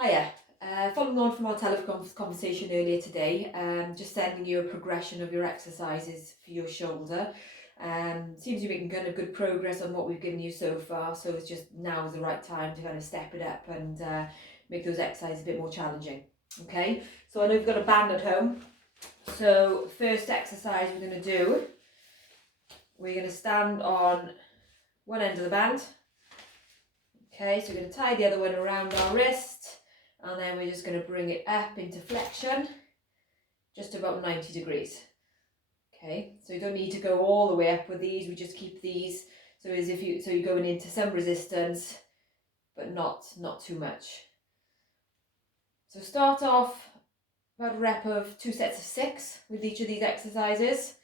Hiya. Following on from our telephone conversation earlier today, just sending you a progression of your exercises for your shoulder. Seems you're making kind of good progress on what we've given you so far, so it's just now is the right time to kind of step it up and make those exercises a bit more challenging. Okay, so I know you've got a band at home, so first exercise we're going to do, we're going to stand on one end of the band. Okay, so we're going to tie the other one around our wrist. And then we're just going to bring it up into flexion, just about 90 degrees. Okay, so you don't need to go all the way up with these, we just keep these so as if you're going into some resistance, but not too much. So start off about a rep of 2 sets of 6 with each of these exercises.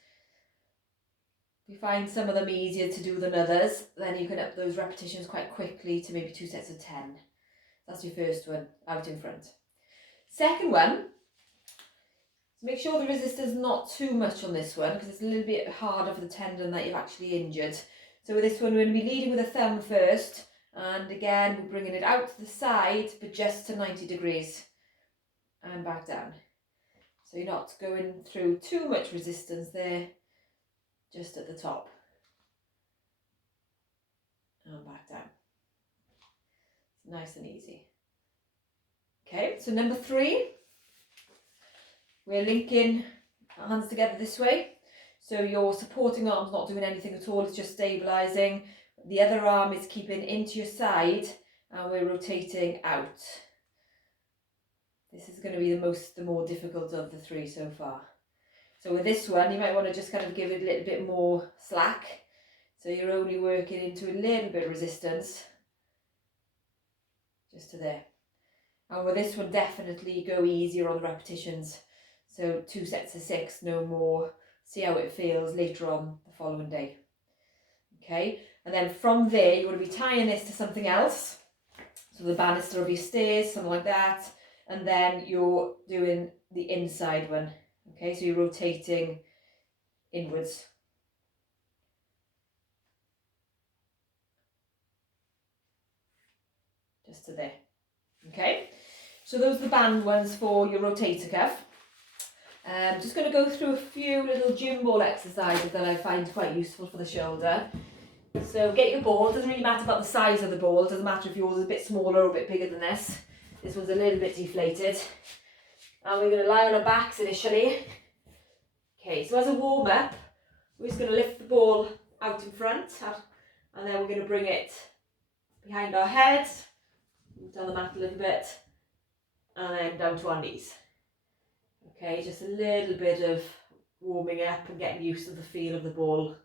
If you find some of them easier to do than others, then you can up those repetitions quite quickly to maybe 2 sets of 10. That's your first one, out in front. Second one, so make sure the resistance is not too much on this one because it's a little bit harder for the tendon that you've actually injured. So with this one, we're going to be leading with a thumb first, and again, we're bringing it out to the side, but just to 90 degrees, and back down. So you're not going through too much resistance there, just at the top, and back down. Nice and easy. Okay, so number 3, we're linking our hands together this way. So your supporting arm's not doing anything at all, it's just stabilising. The other arm is keeping into your side and we're rotating out. This is going to be the more difficult of the 3 so far. So with this one, you might want to just kind of give it a little bit more slack. So you're only working into a little bit of resistance. Just to there. And with this one, definitely go easier on the repetitions. So 2 sets of 6, no more. See how it feels later on the following day. Okay, and then from there, you want to be tying this to something else. So the banister of your stairs, something like that. And then you're doing the inside one. Okay, so you're rotating inwards. Just to there. Okay, so those are the band ones for your rotator cuff. Just going to go through a few little gym ball exercises that I find quite useful for the shoulder. So get your ball, doesn't really matter about the size of the ball, it doesn't matter if yours is a bit smaller or a bit bigger than this. This one's a little bit deflated. And we're going to lie on our backs initially. Okay, so as a warm up, we're just going to lift the ball out in front and then we're going to bring it behind our head, down the mat a little bit, and then down to our knees. Okay, just a little bit of warming up and getting used to the feel of the ball.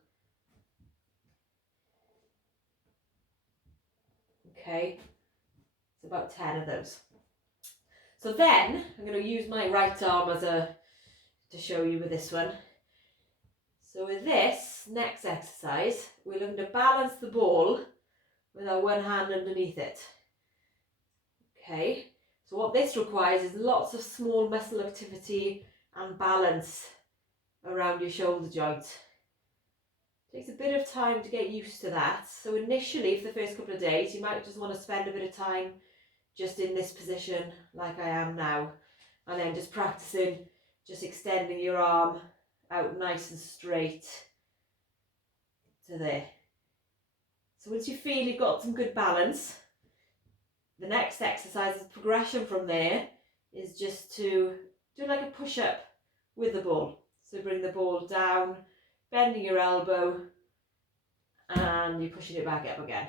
Okay, it's about 10 of those. So then I'm going to use my right arm to show you with this one. So with this next exercise, we're going to balance the ball with our one hand underneath it. Okay, so what this requires is lots of small muscle activity and balance around your shoulder joint. It takes a bit of time to get used to that. So initially, for the first couple of days, you might just want to spend a bit of time just in this position like I am now. And then just practicing, just extending your arm out nice and straight to there. So once you feel you've got some good balance, the next exercise is progression from there is just to do like a push-up with the ball. So bring the ball down, bending your elbow, and you're pushing it back up again.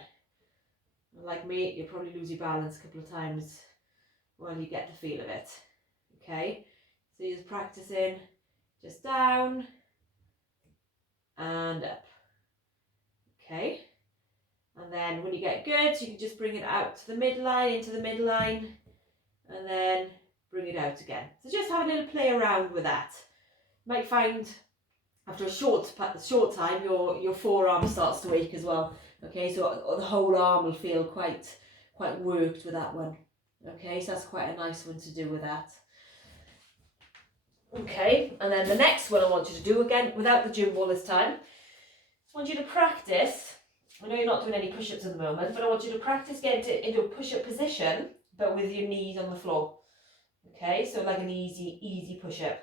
Like me, you'll probably lose your balance a couple of times while you get the feel of it. Okay, so you're just practicing just down and up. Okay. And then when you get good, you can just bring it out to the midline, into the midline, and then bring it out again. So just have a little play around with that. You might find after a short time, your forearm starts to ache as well. Okay, so the whole arm will feel quite worked with that one. Okay, so that's quite a nice one to do with that. Okay, and then the next one I want you to do, again, without the gym ball this time, I want you to practice. I know you're not doing any push-ups at the moment, but I want you to practice getting into a push-up position, but with your knees on the floor. Okay, so like an easy push-up.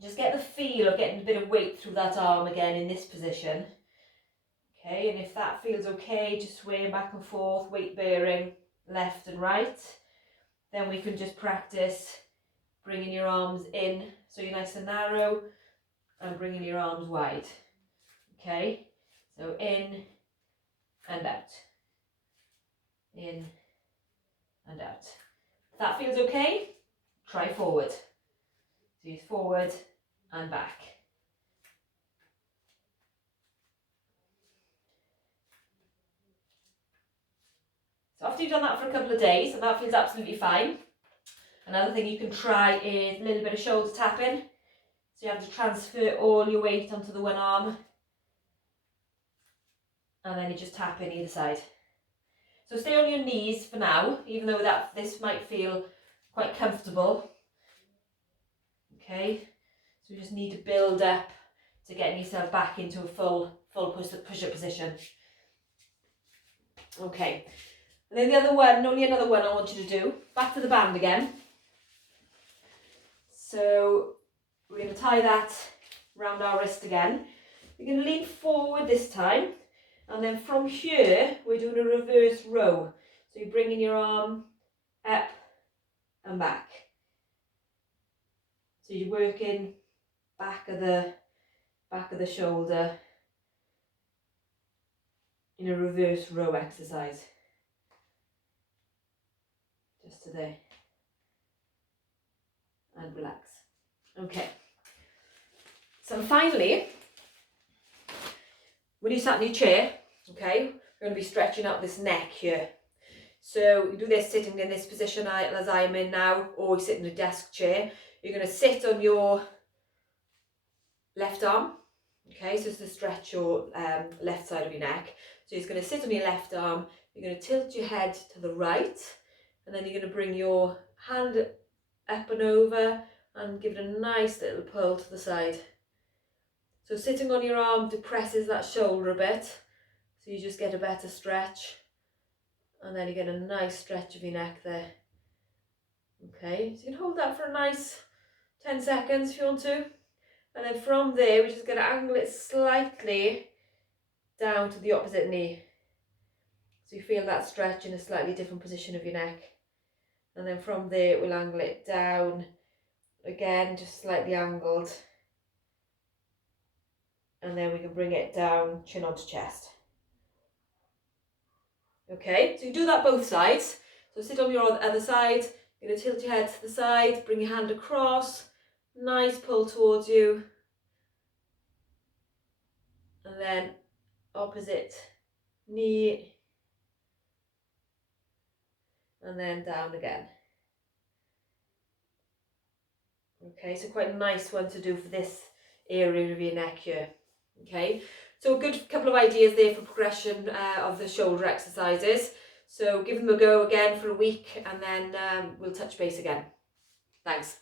Just get the feel of getting a bit of weight through that arm again in this position. Okay, and if that feels okay, just swaying back and forth, weight bearing left and right. Then we can just practice bringing your arms in so you're nice and narrow, and bringing your arms wide. Okay, so in and out, in and out. If that feels okay, try forward. So use forward and back. So after you've done that for a couple of days, and that feels absolutely fine, another thing you can try is a little bit of shoulder tapping. So you have to transfer all your weight onto the one arm, and then you just tap in either side. So stay on your knees for now, even though this might feel quite comfortable. Okay, so you just need to build up to getting yourself back into a full push-up position. Okay, and then the other one, only another one I want you to do. Back to the band again. So we're going to tie that around our wrist again. You're going to lean forward this time, and then from here we're doing a reverse row. So you're bringing your arm up and back. So you're working back of the shoulder in a reverse row exercise. Just to there. And relax. Okay. So finally, when you sat in your chair, okay, we're going to be stretching out this neck here. So you do this sitting in this position as I am in now, or you sit in a desk chair. You're going to sit on your left arm. Okay, so it's to stretch your left side of your neck. So you're going to sit on your left arm. You're going to tilt your head to the right, and then you're going to bring your hand up and over and give it a nice little pull to the side. So sitting on your arm depresses that shoulder a bit, so you just get a better stretch, and then you get a nice stretch of your neck there. Okay, so you can hold that for a nice 10 seconds if you want to, and then from there we're just going to angle it slightly down to the opposite knee, so you feel that stretch in a slightly different position of your neck. And then from there we'll angle it down again, just slightly angled, and then we can bring it down, chin onto chest. Okay, so you do that both sides. So sit on your other side, you're going to tilt your head to the side, bring your hand across, nice pull towards you, and then opposite knee, and then down again. Okay, so quite a nice one to do for this area of your neck here. Okay, so a good couple of ideas there for progression of the shoulder exercises. So give them a go again for a week, and then we'll touch base again. Thanks.